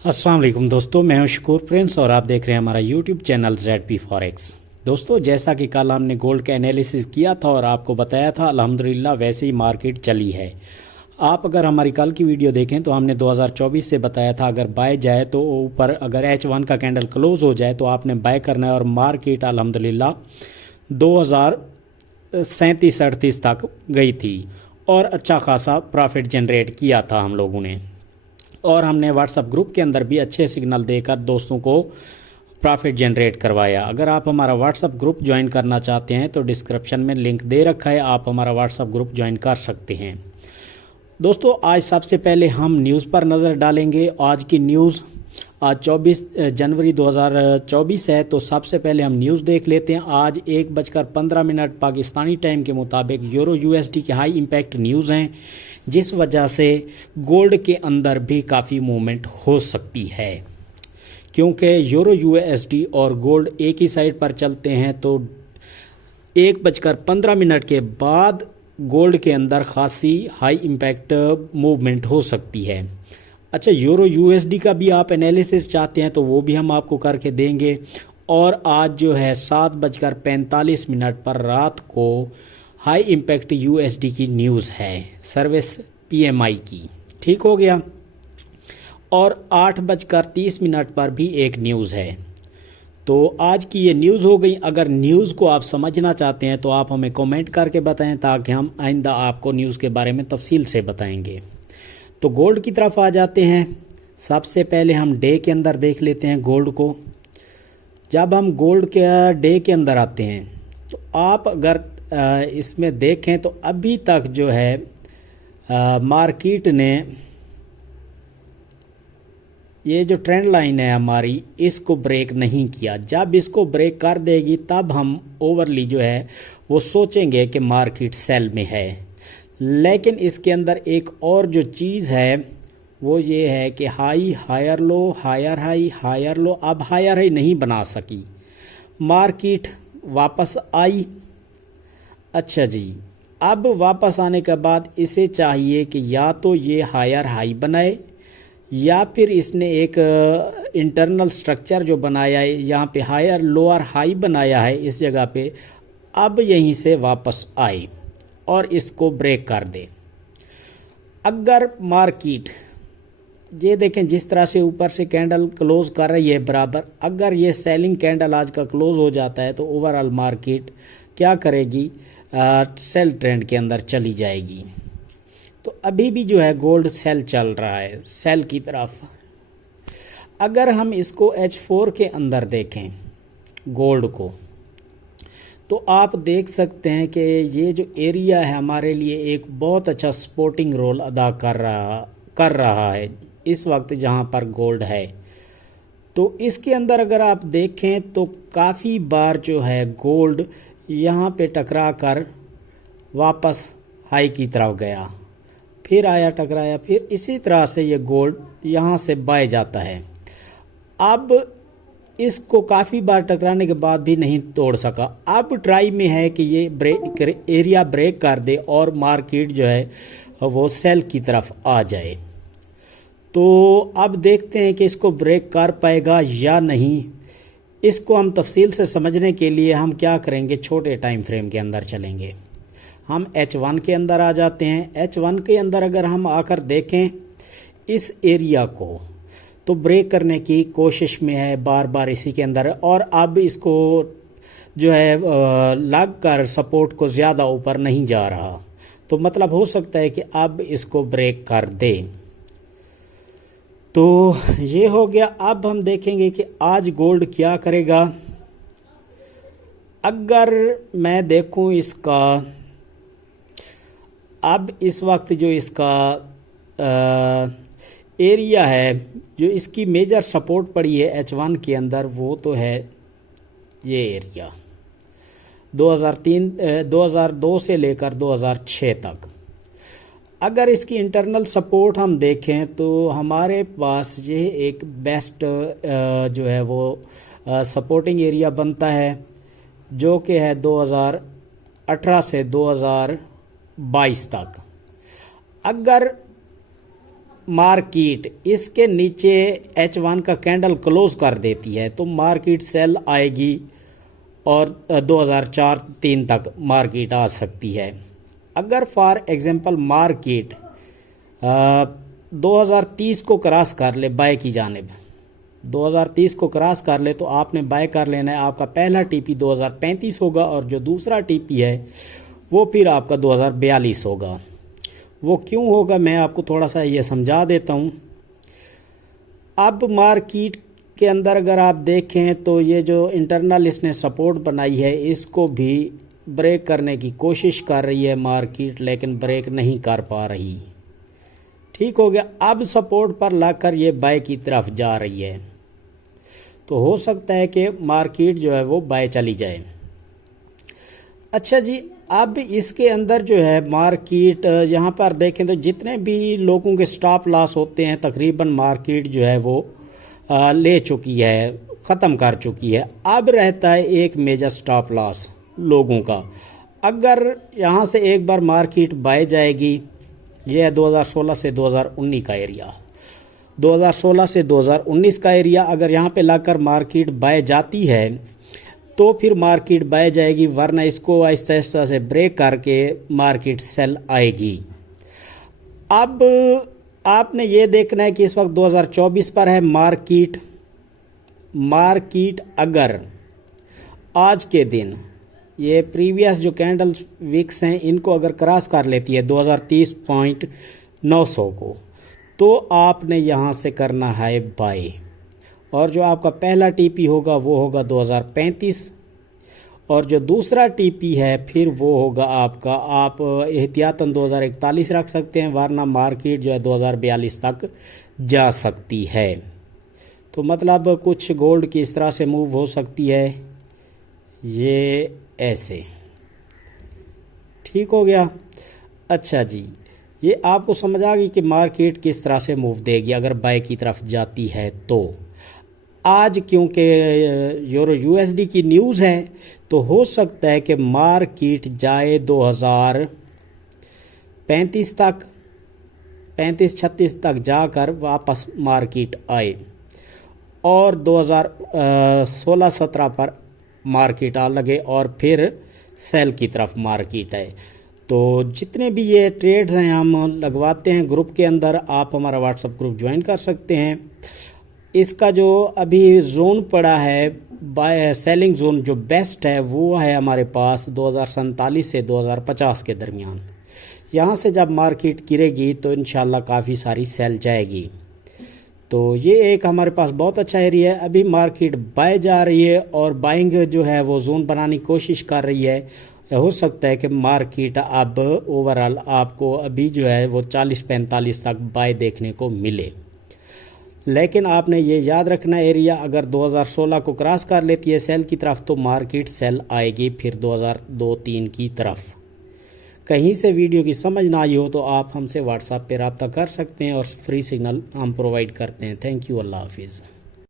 अस्सलाम वालेकुम दोस्तों, मैं हूं शकूर प्रिंस और आप देख रहे हैं हमारा यूट्यूब चैनल ZP फॉरेक्स। दोस्तों, जैसा कि कल हमने गोल्ड का एनालिसिस किया था और आपको बताया था, अल्हम्दुलिल्लाह वैसे ही मार्केट चली है। आप अगर हमारी कल की वीडियो देखें तो हमने 2024 से बताया था अगर बाय जाए तो ऊपर, अगर H1 का कैंडल क्लोज हो जाए तो आपने बाय करना है और मार्केट अल्हम्दुलिल्लाह 2037-38 तक गई थी और अच्छा खासा प्रॉफिट जनरेट किया था हम लोगों ने। और हमने व्हाट्सएप ग्रुप के अंदर भी अच्छे सिग्नल देकर दोस्तों को प्रॉफिट जनरेट करवाया। अगर आप हमारा व्हाट्सएप ग्रुप ज्वाइन करना चाहते हैं तो डिस्क्रिप्शन में लिंक दे रखा है, आप हमारा व्हाट्सएप ग्रुप ज्वाइन कर सकते हैं। दोस्तों, आज सबसे पहले हम न्यूज़ पर नज़र डालेंगे। आज की न्यूज़, आज 24 जनवरी 2024 है, तो सबसे पहले हम न्यूज़ देख लेते हैं। आज 1:15 पाकिस्तानी टाइम के मुताबिक यूरो USD के हाई इम्पैक्ट न्यूज़ हैं, जिस वजह से गोल्ड के अंदर भी काफ़ी मूवमेंट हो सकती है। क्योंकि यूरो USD और गोल्ड एक ही साइड पर चलते हैं, तो 1:15 के बाद गोल्ड के अंदर खासी हाई इम्पैक्ट मूवमेंट हो सकती है। अच्छा, यूरो USD का भी आप एनालिसिस चाहते हैं तो वो भी हम आपको करके देंगे। और आज जो है 7:45 पर रात को हाई इम्पैक्ट USD की न्यूज़ है, सर्विस PMI की। ठीक हो गया। और 8:30 पर भी एक न्यूज़ है। तो आज की ये न्यूज़ हो गई। अगर न्यूज़ को आप समझना चाहते हैं तो आप हमें कमेंट करके बताएं, ताकि हम आइंदा आपको न्यूज़ के बारे में तफसील से बताएंगे। तो गोल्ड की तरफ आ जाते हैं। सबसे पहले हम डे के अंदर देख लेते हैं गोल्ड को। जब हम गोल्ड के डे के अंदर आते हैं तो आप अगर इसमें देखें तो अभी तक जो है मार्केट ने ये जो ट्रेंड लाइन है हमारी, इसको ब्रेक नहीं किया। जब इसको ब्रेक कर देगी तब हम ओवरली जो है वो सोचेंगे कि मार्केट सेल में है। लेकिन इसके अंदर एक और जो चीज़ है वो ये है कि high higher low, higher high higher low, अब हायर हाई नहीं बना सकी, मार्केट वापस आई। अच्छा जी, अब वापस आने के बाद इसे चाहिए कि या तो ये हायर हाई बनाए, या फिर इसने एक इंटरनल स्ट्रक्चर जो बनाया है, यहाँ पे हायर लोअर हाई बनाया है इस जगह पे, अब यहीं से वापस आए और इसको ब्रेक कर दे। अगर मार्केट ये देखें जिस तरह से ऊपर से कैंडल क्लोज कर रही है बराबर, अगर ये सेलिंग कैंडल आज का क्लोज हो जाता है तो ओवरऑल मार्केट क्या करेगी, सेल ट्रेंड के अंदर चली जाएगी। तो अभी भी जो है गोल्ड सेल चल रहा है, सेल की तरफ। अगर हम इसको H4 के अंदर देखें गोल्ड को, तो आप देख सकते हैं कि ये जो एरिया है हमारे लिए एक बहुत अच्छा सपोर्टिंग रोल अदा कर रहा है इस वक्त जहां पर गोल्ड है। तो इसके अंदर अगर आप देखें तो काफ़ी बार जो है गोल्ड यहाँ पे टकरा कर वापस हाई की तरफ गया, फिर आया टकराया, फिर इसी तरह से ये गोल्ड यहाँ से बाय जाता है। अब इसको काफ़ी बार टकराने के बाद भी नहीं तोड़ सका। अब ट्राई में है कि ये एरिया ब्रेक कर दे और मार्केट जो है वो सेल की तरफ आ जाए। तो अब देखते हैं कि इसको ब्रेक कर पाएगा या नहीं। इसको हम तफसील से समझने के लिए हम क्या करेंगे, छोटे टाइम फ्रेम के अंदर चलेंगे। हम H1 के अंदर आ जाते हैं। H1 के अंदर अगर हम आकर देखें इस एरिया को, तो ब्रेक करने की कोशिश में है बार बार इसी के अंदर, और अब इसको जो है लग कर सपोर्ट को ज़्यादा ऊपर नहीं जा रहा। तो मतलब हो सकता है कि अब इसको ब्रेक कर दे। तो ये हो गया। अब हम देखेंगे कि आज गोल्ड क्या करेगा। अगर मैं देखूं इसका, अब इस वक्त जो इसका एरिया है, जो इसकी मेजर सपोर्ट पड़ी है H1 के अंदर, वो तो है ये एरिया 2002 से लेकर 2006 तक। अगर इसकी इंटरनल सपोर्ट हम देखें तो हमारे पास ये एक बेस्ट जो है वो सपोर्टिंग एरिया बनता है, जो कि है 2018 से 2022 तक। अगर मार्केट इसके नीचे H1 का कैंडल क्लोज कर देती है तो मार्केट सेल आएगी और 2004-3 तक मार्केट आ सकती है। अगर फॉर एग्जांपल मार्केट 2030 को क्रॉस कर ले बाय की जानिब, 2030 को क्रॉस कर ले तो आपने बाय कर लेना है। आपका पहला टीपी 2035 होगा और जो दूसरा टीपी है वो फिर आपका 2042 होगा। वो क्यों होगा मैं आपको थोड़ा सा ये समझा देता हूँ। अब मार्केट के अंदर अगर आप देखें तो ये जो इंटरनल इसने सपोर्ट बनाई है इसको भी ब्रेक करने की कोशिश कर रही है मार्केट, लेकिन ब्रेक नहीं कर पा रही। ठीक हो गया। अब सपोर्ट पर लाकर ये बाय की तरफ जा रही है तो हो सकता है कि मार्केट जो है वो बाय चली जाए। अच्छा जी, अब इसके अंदर जो है मार्केट यहाँ पर देखें तो जितने भी लोगों के स्टॉप लॉस होते हैं तकरीबन मार्केट जो है वो ले चुकी है, ख़त्म कर चुकी है। अब रहता है एक मेजर स्टॉप लॉस लोगों का। अगर यहाँ से एक बार मार्केट बाय जाएगी, ये है 2016 से 2019 का एरिया, 2016 से 2019 का एरिया। अगर यहाँ पे लाकर मार्केट बाय जाती है तो फिर मार्केट बाय जाएगी, वरना इसको आहिस्ता आहिस्ता से ब्रेक करके मार्केट सेल आएगी। अब आपने ये देखना है कि इस वक्त 2024 पर है मार्केट अगर आज के दिन ये प्रीवियस जो कैंडल विक्स हैं इनको अगर क्रॉस कर लेती है 2030.900 को, तो आपने यहाँ से करना है बाय। और जो आपका पहला टीपी होगा वो होगा 2035 और जो दूसरा टीपी है फिर वो होगा आपका, आप एहतियातन 2041 रख सकते हैं, वरना मार्केट जो है 2042 तक जा सकती है। तो मतलब कुछ गोल्ड की इस तरह से मूव हो सकती है, ये ऐसे। ठीक हो गया। अच्छा जी, ये आपको समझ आ गई कि मार्केट किस तरह से मूव देगी अगर बाय की तरफ जाती है तो। आज क्योंकि यूरो यूएसडी की न्यूज़ है तो हो सकता है कि मार्केट जाए 2035 तक, 35-36 तक जाकर वापस मार्केट आए और 2016-17 पर मार्केट आ लगे और फिर सेल की तरफ मार्केट आए। तो जितने भी ये ट्रेड्स हैं हम लगवाते हैं ग्रुप के अंदर, आप हमारा व्हाट्सएप ग्रुप ज्वाइन कर सकते हैं। इसका जो अभी जोन पड़ा है बाय सेलिंग जोन जो बेस्ट है वो है हमारे पास 2047 से 2050 के दरमियान। यहाँ से जब मार्केट गिरेगी तो इंशाल्लाह काफ़ी सारी सेल जाएगी। तो ये एक हमारे पास बहुत अच्छा एरिया है। अभी मार्केट बाय जा रही है और बाइंग जो है वो जोन बनाने की कोशिश कर रही है। हो सकता है कि मार्केट अब ओवरऑल आपको अभी जो है वो 40-45 तक बाय देखने को मिले, लेकिन आपने ये याद रखना एरिया अगर 2016 को क्रॉस कर लेती है सेल की तरफ तो मार्केट सेल आएगी फिर 2002-3 की तरफ। कहीं से वीडियो की समझ ना आई हो तो आप हमसे व्हाट्सएप पे रब्ता कर सकते हैं और फ्री सिग्नल हम प्रोवाइड करते हैं। थैंक यू, अल्लाह हाफिज़।